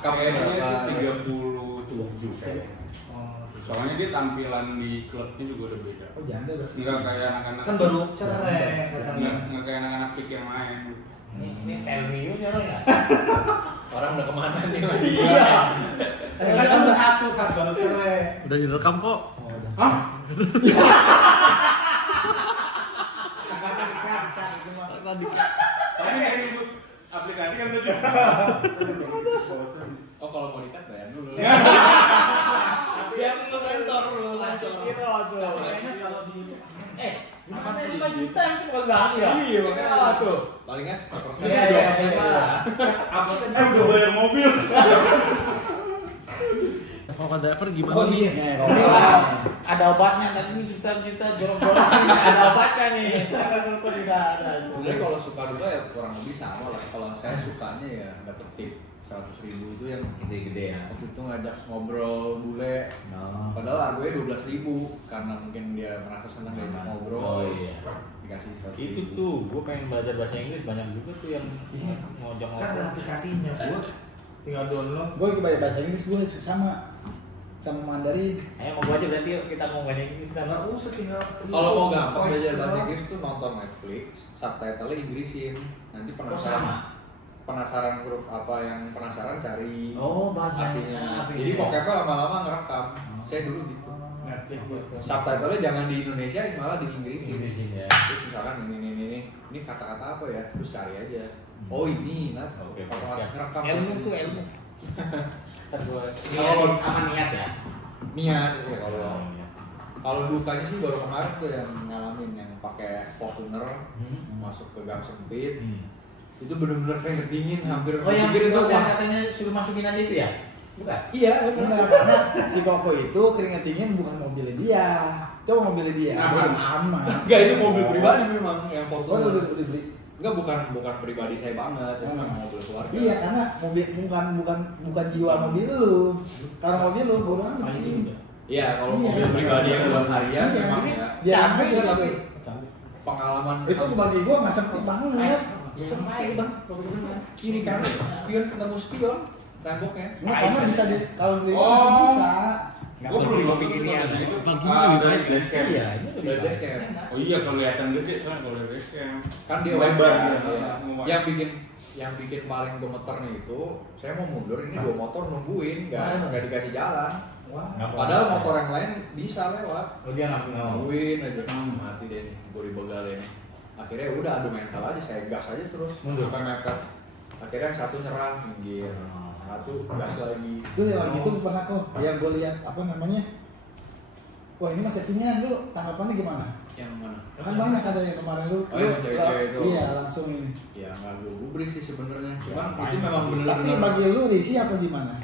Kayaknya sih 37 kayaknya. Oh, Soalnya dia tampilan di klubnya juga udah beda. Oh janda berarti. Enggak kayak anak-anak. kan baru cerai katanya. Enggak kayak anak-anak pik yang main. Ini Elmio nya lo ya. Orang udah kemana nih? Iya. Kan cuma satu kan baru cerai. Udah direkam kok. Oh, udah. Hah? Tapi kayak gitu aplikasi kan tuh. Oh kalau mau dikat bayar dulu. Biar lu sensor lu lanjut. Kayaknya kalau di Gimana 5 juta yang cuma bilang ya? Iya, makanya. Tuh. Palingnya 1%. Iya. Apa tadi udah bayar mobil? Kalau ke driver gimana? Oh iya. Ada obatnya nanti kita jorok-jorok ini ada obatnya nih. Kenapa tidak ada? Jadi kalau suka duka ya kurang lebih sama lah. Kalau saya sukanya ya dapet tip 100.000 itu yang Gede-gede ya. waktu itu ngajak ngobrol bule. Padahal gue 12.000 karena mungkin dia merasa senang diajak ngobrol. Oh iya. Dikasih 100.000. Itu tuh, gue pengen belajar bahasa Inggris banyak juga tuh yang ngojok Kan ada aplikasinya, Bu. tinggal download. Gue lagi belajar bahasa Inggris, gue sama Mandarin. Ayo mau aja berarti yuk kita mau bahasa Inggris kita. Nggak usah tinggal. Kalau mau gampang belajar bahasa Inggris tuh nonton Netflix, subtitle-nya Inggrisin. Nanti penasaran huruf apa yang penasaran cari Oh, bahasa artinya. Jadi vocabnya lama-lama ngerekam. Saya dulu gitu. Subtitle-nya jangan di Indonesia, malah di Inggrisin. Inggrisin ya. Terus misalkan ini kata-kata apa ya, terus cari aja. Oh ini, nah, Oke, otomatis ngerekam. ilmu tuh ilmu. Kalau Apa niat ya? niat ya kalau dukanya sih baru kemarin tuh yang ngalamin yang pakai Fortuner masuk ke gang sempit. Itu bener-bener keringet dingin hampir Oh yang pikir itu wah, katanya suruh masukin aja itu ya? Bukan? iya bener. Enggak, karena si Koko itu keringet dingin bukan mobilnya dia. Coba mobilnya dia, Aman. aman. Enggak, itu mobil pribadi memang yang Oh, Fortuner. udah beli. Enggak, bukan pribadi saya banget, itu memang mobil keluarga. Iya, karena mobil bukan jiwa mobil lu. Karena mobil lu gua kan Iya, kalau Iya. mobil pribadi yang buat harian Iya. memang ya. Biar Capek aja, tapi pengalaman itu bagi gua nggak sempit banget. sempit bang, kiri kanan spion ketemu spion temboknya. Nah, karena bisa di kalau beli Oh. masih bisa. Gue belum kepikiran itu. Dari dashcam. Iya, ini tuh Dari dashcam. Oh iya kelihatan gede soalnya kalau dari dashcam. Kan dia Lebar wajar gitu. ya. Yang bikin paling gemeternya itu saya mau mundur, ini dua motor nungguin nggak dikasih jalan. Padahal motor yang lain bisa lewat. Oh dia nggak Nungguin aja, mati deh nih, gue dibegalin. Akhirnya udah adu mental aja, saya gas aja terus sampai mepet. Akhirnya yang satu nyerah, minggir, satu gas lagi. Itu yang gitu pernah kok. Yang gue lihat apa namanya? Wah ini mas settingan lu tanggapannya gimana? Yang mana? Kan banyak ada yang kemarin lu. Oh, yang cewek-cewek itu. Iya langsung ini. Ya nggak gue gubris sih sebenarnya. Cuman Ya, itu memang Tapi bener-bener bagi lu risih apa gimana?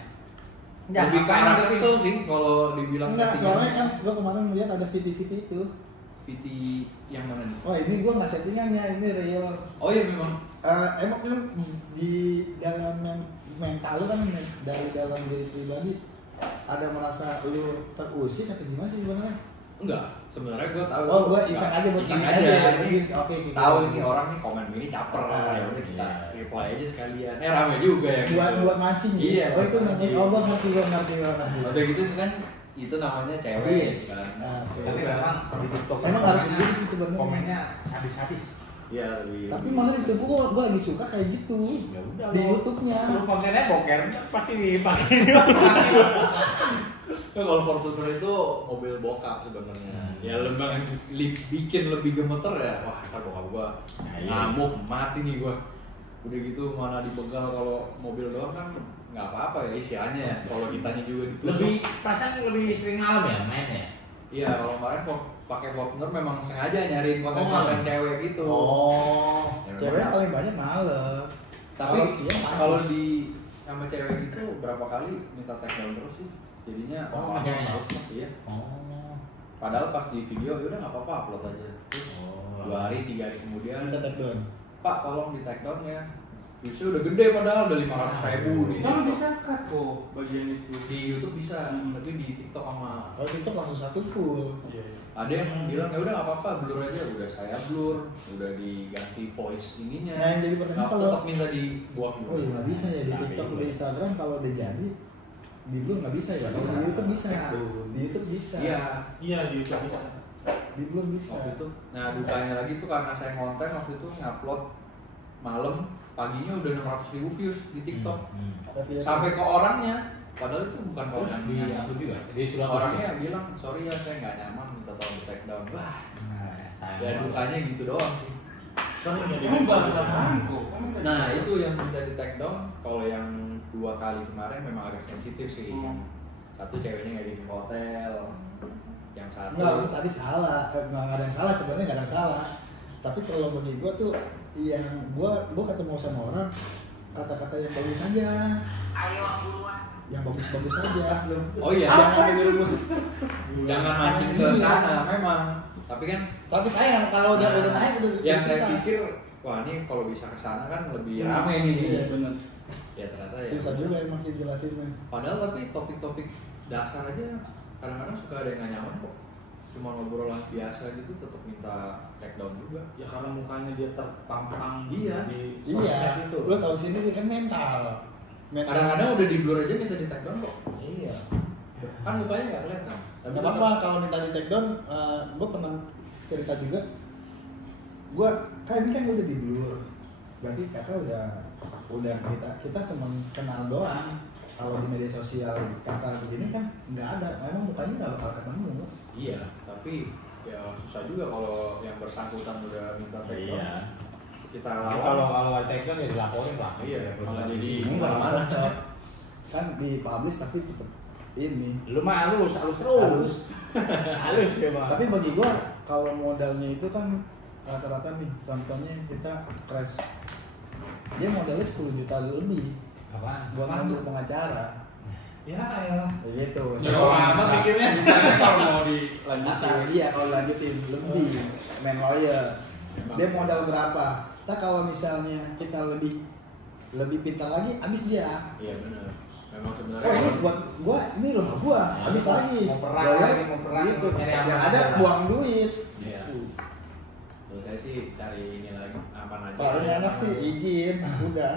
lebih ke arah kesel sih kalau dibilang Enggak, settingan. soalnya kan gua kemarin melihat ada VT itu. VT yang mana nih? Wah ini gua nggak settingannya, ini real. Oh iya memang. Emang kan di dalam mental lu kan dari dalam diri pribadi ada merasa lu terusik atau gimana sih sebenarnya? Enggak, sebenarnya gue tahu. Oh gua iseng aja buat iseng gini aja. Ini oke. gitu. Tahu ini orang nih komen ini caper lah, ya udah kita reply aja sekalian. Rame juga ya. buat mancing. Iya, Oh itu buat mancing. mancing. Oh gua ngerti. Udah gitu kan itu namanya cewek Yes. kan. Nah, Tapi memang di TikTok Emang harus begitu sih sebenarnya. komennya sadis-sadis. Iya lebih. Tapi malah itu gua lagi suka kayak gitu. Ya udah Di lo. YouTube-nya. Lu kontennya boker pasti dipakai. Kalau Fortuner itu mobil bokap sebenarnya. Ya lembang bikin lebih gemeter ya. Wah, ntar bokap gua ngamuk mati nih gua. Udah gitu mana dibegal, kalau mobil doang kan nggak apa-apa ya istilahnya ya. Kalau kitanya juga ditusuk. Lebih perasaan lebih sering malam ya mainnya. Iya, kalau kemarin pakai Fortuner memang sengaja nyariin konten-konten cewek gitu. Oh. Ya, Cewek memang. paling banyak males. Tapi dia kalau di sama cewek gitu berapa kali minta take down terus sih. Jadinya Oh, lama makanya. males lah, iya. Oh. Padahal pas di video ya udah nggak apa-apa upload aja. Terus 2 hari 3 hari kemudian, kita take down. Pak tolong di take down ya. Viewsnya udah gede padahal udah 500.000 di Kalau TikTok. bisa cut kok bagian itu. Di YouTube bisa, tapi di TikTok sama Kalau TikTok langsung satu full. ada yang bilang ya udah nggak apa-apa blur aja, udah saya blur, udah diganti voice ininya. Nah, yang jadi pertanyaan Nggak, kalau- tetap minta dibuang Oh iya nggak bisa ya di TikTok, di Instagram kalau udah jadi di blur nggak bisa ya. Kalau di YouTube bisa. Di YouTube bisa. Iya. Iya di YouTube bisa. Di blur bisa. Waktu itu, nah dukanya lagi tuh karena saya konten waktu itu ngupload malam, paginya udah 600.000 views di TikTok. Tapi ya, Sampai ke orangnya, padahal itu bukan konten Di dia. aku juga. Dia sudah Orangnya bilang, sorry ya saya nggak nyaman, minta tolong di take down. Wah, ya dukanya gitu doang sih. Soalnya jadi Kamu bahas apaan kok? Nah itu yang minta di take down. Kalau yang 2 kali kemarin memang agak sensitif sih. Satu ceweknya nggak jadi ke hotel, yang satu. Enggak, tadi salah. Enggak ada yang salah, sebenarnya enggak ada yang salah. Tapi kalau bagi gue tuh yang gue ketemu sama orang kata-kata yang bagus aja. Ayo buruan. Yang bagus-bagus aja. Oh iya, jangan dirumus. Jangan mancing ke sana memang. Tapi sayang kalau udah naik udah yang susah. saya pikir wah ini kalau bisa ke sana kan lebih ramai nih. Iya benar. Ya ternyata ya. Susah juga emang sih jelasinnya. Padahal tapi topik-topik dasar aja kadang-kadang suka ada yang nggak nyaman kok. Cuma ngobrolan biasa gitu tetap minta take down juga. Ya karena mukanya dia terpampang Iya. di Iya. sosmed itu. Lo tahu sini kan mental. Kadang-kadang udah di blur aja minta di take down kok. Iya. Kan mukanya nggak kelihatan. Tapi apa kalau minta di take down, gue pernah cerita juga. Gue kan ini kan udah di blur. Berarti kakak udah kita cuma kenal doang. Kalau di media sosial kakak begini kan nggak ada. Memang mukanya nggak bakal ketemu. Iya, tapi ya susah juga kalau yang bersangkutan udah minta take down. Iya. Kita Kalau take down ya dilaporin lah. Iya, malah jadi Enggak mana kan di publish tapi tetap ini. Lu mah halus terus. Halus dia mah. Tapi bagi gua kalau modalnya itu kan rata-rata nih, contohnya kita crash, dia modalnya 10 juta lebih Apaan? buat ngambil pengacara. Ya elah. Gitu. Jauh amat mikirnya. Misalnya kalau mau dilanjutin. Asal dia kalau lanjutin lebih main lawyer. Dia modal berapa? Nah kalau misalnya kita lebih pintar lagi, habis dia. Iya benar. Memang sebenarnya. Oh ini buat gua, ini loh gua, habis lagi. Mau perang Lawyer, lagi, mau perang, gitu. nyari Yang aman ada aja. buang duit. Iya. Kalau saya sih cari ini lagi aman aja. Kalau ini enak sih izin, udah.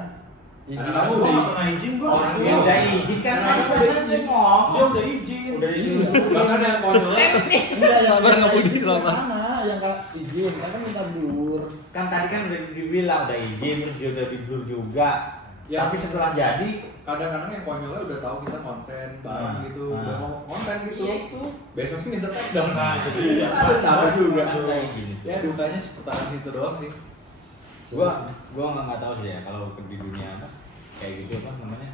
Izin. Karena Gua udah- nggak pernah izin gua. Orang Dia udah izin kan, Nah, kan udah biasanya izin. dia ngomong. Dia udah izin. Udah izin. Bahkan yang konyolnya Enggak, yang Sabar, nggak punya izin lama. sana, yang nggak izin, kan minta blur. Kan tadi kan udah dibilang udah izin, terus dia udah di blur juga. Ya. Tapi setelah jadi, kadang-kadang yang konyolnya udah tahu kita konten bareng Nah, gitu, nah. udah mau konten gitu. Iya, itu. Besoknya minta take down. Nah, itu dia. Ada cara juga. Udah izin. Ya dukanya seputaran itu doang sih. Gua nggak tahu sih ya kalau di dunia apa kayak gitu apa namanya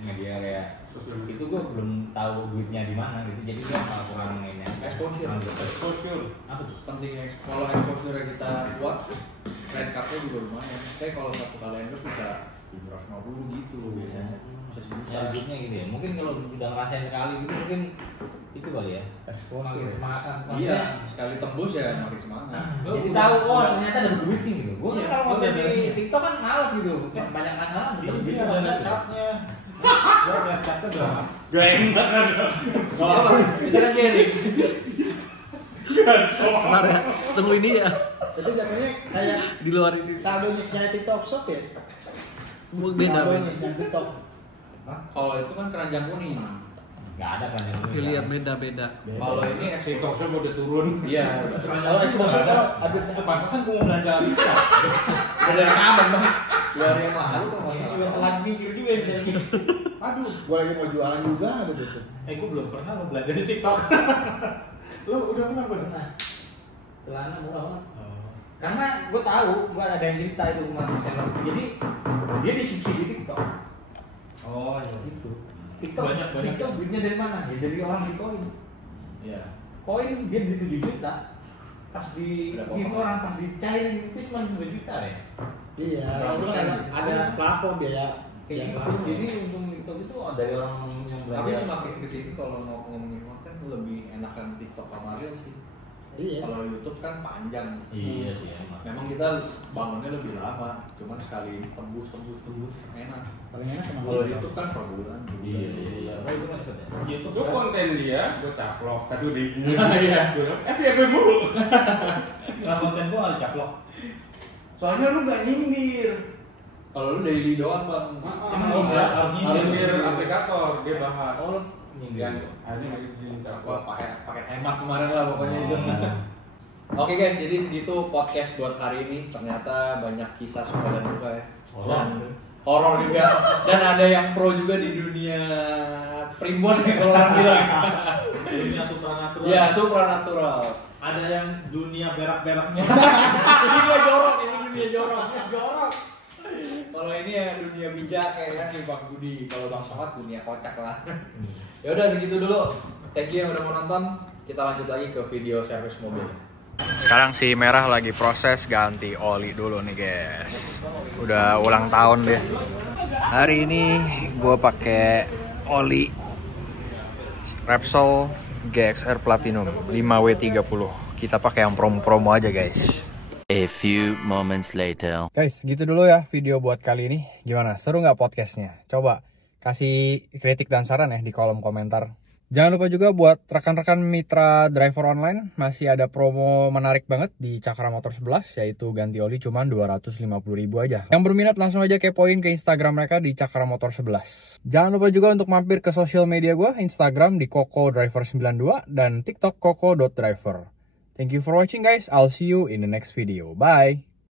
media kayak Sosial itu gua belum tahu duitnya di mana gitu, jadi gua malah kurang ini Exposure. Exposure. apa tuh. Pentingnya kalau exposure kita kuat, red card-nya juga lumayan. Saya kalau satu kali endorse bisa 250 gitu biasanya. Bisa sejuta. Ya duitnya gitu ya, mungkin kalau udah ngerasain sekali gitu mungkin itu kali ya makin Exposure. semangat kan. Iya, sekali tembus ya makin semangat. Jadi tahu oh ternyata ada duit nih gitu. Gua kan Iya, kalau gua ngomong udah di ada. TikTok kan males gitu. Banyak kan Ini ada red card-nya. Gua red card-nya udah. Gak enak kan. Apa? Itu kan sharing. Benar ya, tunggu ini ya Itu jatuhnya kayak di luar ini saldonya TikTok Shop ya? beda beda. Yang TikTok. Kalau itu kan keranjang kuning. Gak ada kan yang Affiliate beda beda. Kalau ini TikTok shop udah turun. Iya. Kalau exposure tuh habis Pantesan gua mau belanja bisa. Ada rekaman bang. 2 hari yang lalu kalau nggak juga salah. telat mikir juga ya. Aduh, gua lagi mau jualan juga ada tuh. Gua belum pernah lo belanja di TikTok. Lu udah pernah belum? Pernah. Celana murah banget. Oh. Karena gue tahu, gue ada yang cerita itu rumah desainer. Jadi dia disubsidi TikTok. Oh iya. Itu. TikTok. Banyak. TikTok duitnya dari mana? Ya dari orang di koin. Iya. Koin dia beli 7 juta. Pas di Berapa game orang? orang pas dicairin itu cuma 2 juta ya. Iya, Berapa itu kan persen? ada plafon biaya. Kayak Yang gitu. plafon. Jadi untung TikTok itu dari orang yang Tapi belajar. semakin kesini kalau mau ngomongin konten lebih enakan TikTok sama Reel sih. Iya. Kalau YouTube kan panjang. Iya sih emang. Memang kita bangunnya lebih lama, cuman sekali tembus enak. Paling enak sama Kalau YouTube kan per bulan. Iya. Apa itu kan cepet ya? YouTube Itu konten dia, gue caplok. Tadi udah izin. Iya. FYP mulu. Nah, konten gua nggak dicaplok. Soalnya lu gak nyindir. Kalau lu daily doang bang. Emang Oh, iya, harus nyindir. Nyindir aplikator, dia bahas. Oh, Nyindir. Ini lagi izin Wah, caplok. pakai hemat kemarin lah pokoknya itu. Oke guys, jadi segitu podcast buat hari ini. Ternyata banyak kisah suka dan duka ya. Dan horor juga. Dan ada yang pro juga di dunia primbon ya kalau orang bilang. Dunia supranatural. Ya, supranatural. Ada yang dunia berak-beraknya. Ini gua jorok, ini dunia jorok. Jorok. Kalau ini ya dunia bijak kayak kan nih Bang Budi. Kalau Bang Somad dunia kocak lah. Ya udah segitu dulu. Thank you yang udah mau nonton. kita lanjut lagi ke video servis mobil. Sekarang si Merah lagi proses ganti oli dulu nih guys. Udah ulang tahun deh. Hari ini gue pakai oli Repsol GXR Platinum 5W30. Kita pakai yang promo-promo aja guys. A few moments later. Guys, gitu dulu ya video buat kali ini. Gimana? Seru nggak podcastnya? Coba kasih kritik dan saran ya di kolom komentar. Jangan lupa juga buat rekan-rekan mitra driver online, masih ada promo menarik banget di Cakra Motor 11, yaitu ganti oli cuma 250.000 aja. Yang berminat langsung aja kepoin ke Instagram mereka di Cakra Motor 11. Jangan lupa juga untuk mampir ke sosial media gue, Instagram di KokoDriver92 dan TikTok koko.driver. Thank you for watching guys, I'll see you in the next video. Bye!